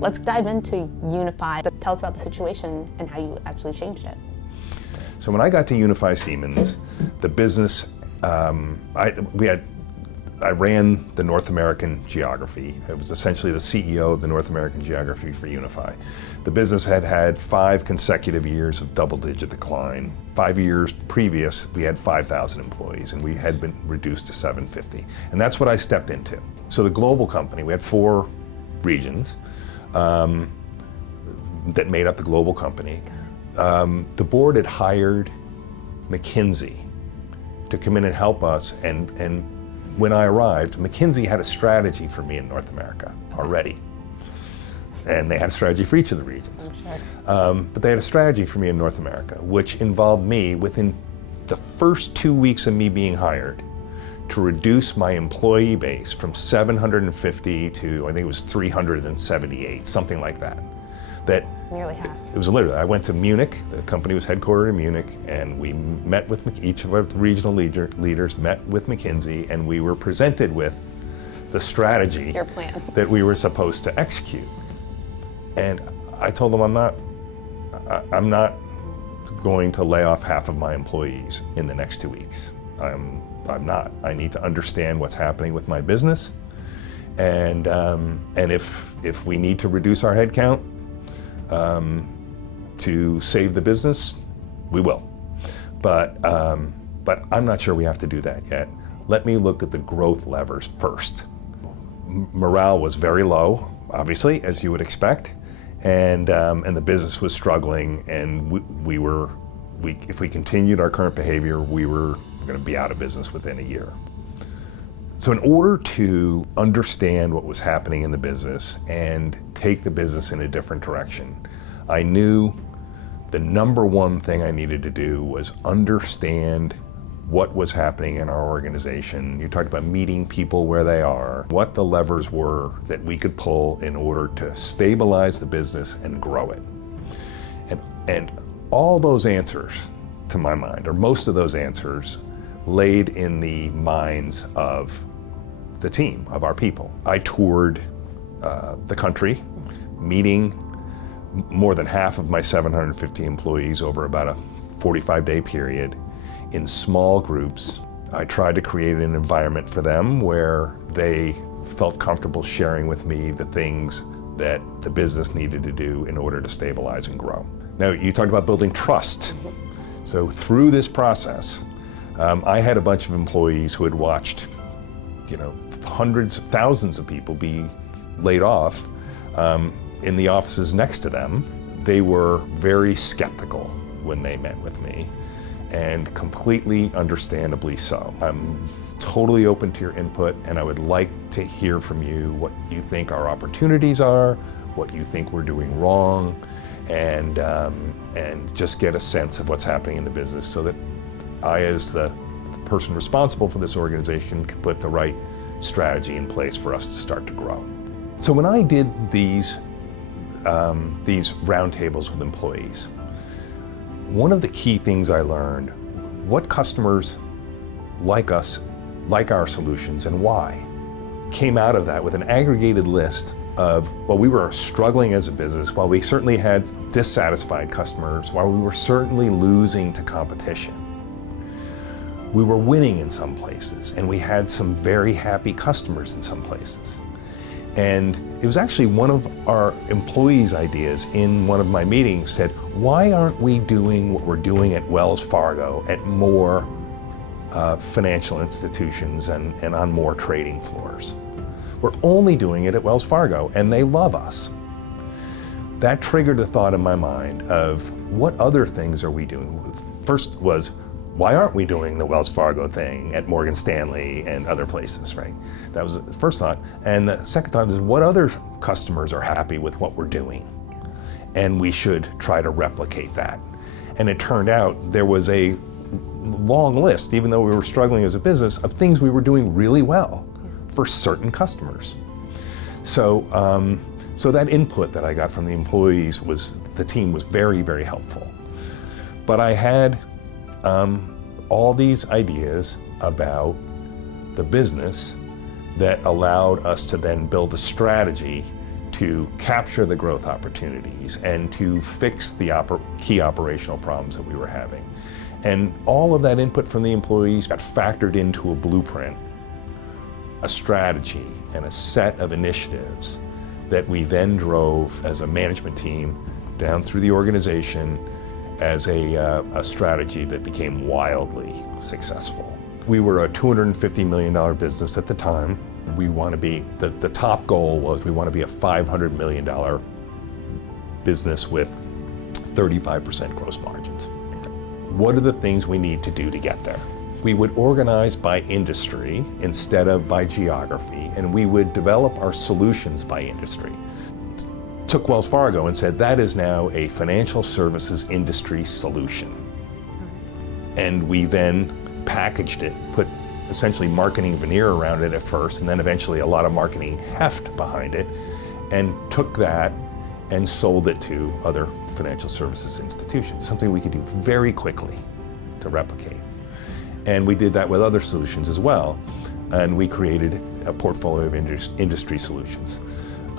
Let's dive into Unify. Tell us about the situation and how you actually changed it. So when I got to Unify Siemens, the business, I ran the North American geography. I was essentially the CEO of the North American geography for Unify. The business had had 5 consecutive years of double-digit decline. 5 years previous, we had 5,000 employees, and we had been reduced to 750. And that's what I stepped into. So the global company, we had 4 regions that made up the global company. The board had hired McKinsey to come in and help us, and when I arrived, McKinsey had a strategy for me in North America already. And they had a strategy for each of the regions. But they had a strategy for me in North America, which involved me, within the first 2 weeks of me being hired, to reduce my employee base from 750 to, I think it was 378, something like that. Nearly half. It was literally, I went to Munich, the company was headquartered in Munich, and we met with each of our regional leaders met with McKinsey, and we were presented with the strategy, your plan, that we were supposed to execute. And I told them, I'm not going to lay off half of my employees in the next 2 weeks. I'm not. I need to understand what's happening with my business, and if we need to reduce our headcount to save the business, we will. But I'm not sure we have to do that yet. Let me look at the growth levers first. Morale was very low, obviously, as you would expect, and the business was struggling, and if we continued our current behavior, we were going to be out of business within a year. So in order to understand what was happening in the business and take the business in a different direction, I knew the number one thing I needed to do was understand what was happening in our organization. You talked about meeting people where they are, what the levers were that we could pull in order to stabilize the business and grow it. And all those answers, to my mind, or most of those answers, laid in the minds of the team, of our people. I toured the country, meeting more than half of my 750 employees over about a 45-day period in small groups. I tried to create an environment for them where they felt comfortable sharing with me the things that the business needed to do in order to stabilize and grow. Now, you talked about building trust. So through this process, I had a bunch of employees who had watched, hundreds, thousands of people be laid off in the offices next to them. They were very skeptical when they met with me, and completely understandably so. I'm totally open to your input, and I would like to hear from you what you think our opportunities are, what you think we're doing wrong, and just get a sense of what's happening in the business so that I, as the person responsible for this organization, can put the right strategy in place for us to start to grow. So when I did these roundtables with employees, one of the key things I learned, what customers like us, like our solutions, and why, came out of that with an aggregated list of, while we were struggling as a business, while we certainly had dissatisfied customers, while we were certainly losing to competition, we were winning in some places, and we had some very happy customers in some places. And it was actually one of our employees' ideas in one of my meetings said, why aren't we doing what we're doing at Wells Fargo at more financial institutions and on more trading floors? We're only doing it at Wells Fargo, and they love us. That triggered the thought in my mind of what other things are we doing? First was, why aren't we doing the Wells Fargo thing at Morgan Stanley and other places, right? That was the first thought. And the second thought is, what other customers are happy with what we're doing? And we should try to replicate that. And it turned out there was a long list, even though we were struggling as a business, of things we were doing really well for certain customers. So that input that I got from the employees the team was very, very helpful. But I had all these ideas about the business that allowed us to then build a strategy to capture the growth opportunities and to fix the key operational problems that we were having. And all of that input from the employees got factored into a blueprint, a strategy, and a set of initiatives that we then drove as a management team down through the organization as a strategy that became wildly successful. We were a $250 million business at the time. We want to be, the top goal was we want to be a $500 million business with 35% gross margins. What are the things we need to do to get there? We would organize by industry instead of by geography, and we would develop our solutions by industry. Took Wells Fargo and said, that is now a financial services industry solution. And we then packaged it, put essentially marketing veneer around it at first, and then eventually a lot of marketing heft behind it, and took that and sold it to other financial services institutions, something we could do very quickly to replicate. And we did that with other solutions as well, and we created a portfolio of industry solutions.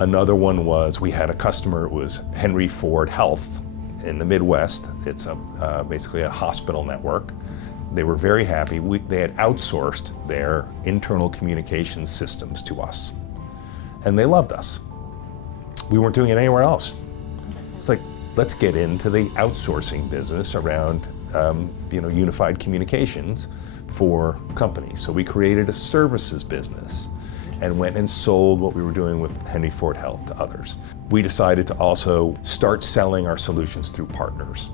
Another one was, we had a customer, it was Henry Ford Health in the Midwest. It's basically a hospital network. They were very happy. They had outsourced their internal communications systems to us, and they loved us. We weren't doing it anywhere else. It's like, let's get into the outsourcing business around unified communications for companies. So we created a services business and went and sold what we were doing with Henry Ford Health to others. We decided to also start selling our solutions through partners.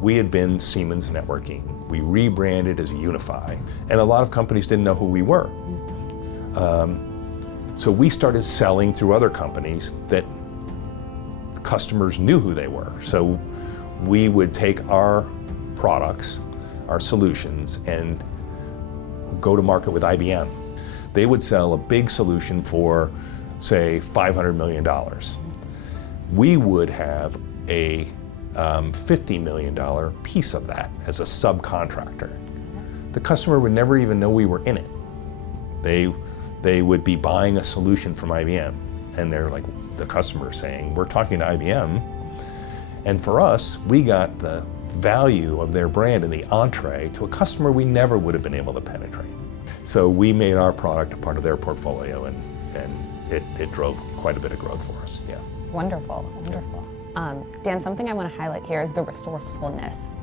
We had been Siemens Networking. We rebranded as Unify, and a lot of companies didn't know who we were. So we started selling through other companies that customers knew who they were. So we would take our products, our solutions, and go to market with IBM. They would sell a big solution for, say, $500 million. We would have a $50 million piece of that as a subcontractor. The customer would never even know we were in it. They would be buying a solution from IBM, and they're like, the customer saying, we're talking to IBM. And for us, we got the value of their brand in the entree to a customer we never would have been able to penetrate. So we made our product a part of their portfolio, and it drove quite a bit of growth for us, yeah. Wonderful, wonderful. Dan, something I want to highlight here is the resourcefulness.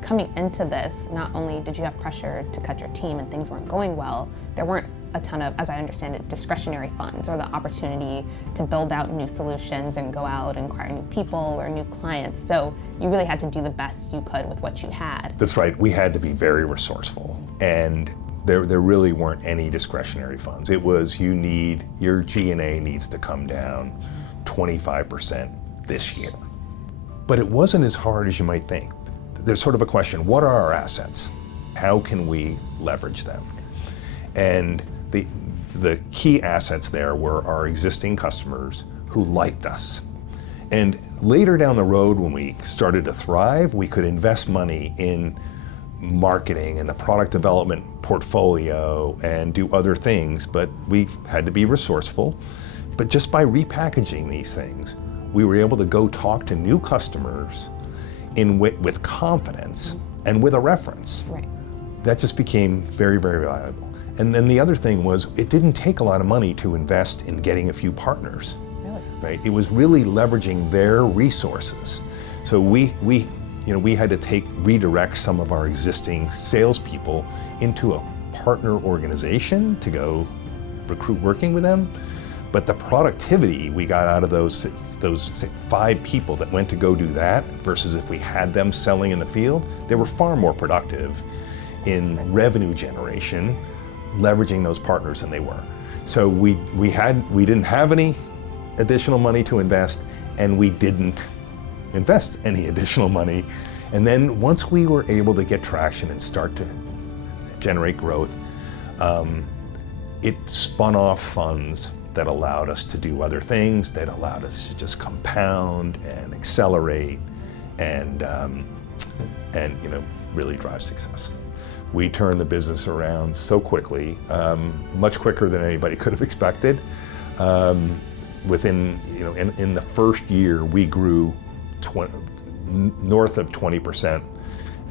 Coming into this, not only did you have pressure to cut your team and things weren't going well, there weren't a ton of, as I understand it, discretionary funds or the opportunity to build out new solutions and go out and acquire new people or new clients. So you really had to do the best you could with what you had. That's right. We had to be very resourceful, and there really weren't any discretionary funds. It was, your G&A needs to come down 25% this year. But it wasn't as hard as you might think. There's sort of a question, what are our assets? How can we leverage them? And the key assets there were our existing customers who liked us. And later down the road, when we started to thrive, we could invest money in marketing and the product development portfolio and do other things, but we had to be resourceful. But just by repackaging these things, we were able to go talk to new customers with confidence and with a reference. Right. That just became very, very valuable. And then the other thing was, it didn't take a lot of money to invest in getting a few partners. Really? Right? It was really leveraging their resources. So we had to redirect some of our existing salespeople into a partner organization to go recruit working with them. But the productivity we got out of those 5 people that went to go do that versus if we had them selling in the field, they were far more productive in revenue generation, leveraging those partners than they were. So we didn't have any additional money to invest, and we didn't invest any additional money. And then once we were able to get traction and start to generate growth, it spun off funds that allowed us to do other things, that allowed us to just compound and accelerate and really drive success. We turned the business around so quickly, much quicker than anybody could have expected. within, in the first year, we grew north of 20%.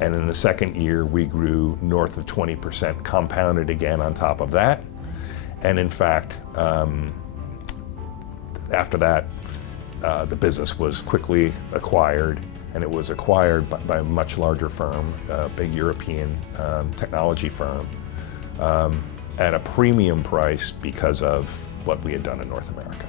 And in the second year, we grew north of 20%, compounded again on top of that. And in fact, after that, the business was quickly acquired, and it was acquired by a much larger firm, a big European technology firm, at a premium price because of what we had done in North America.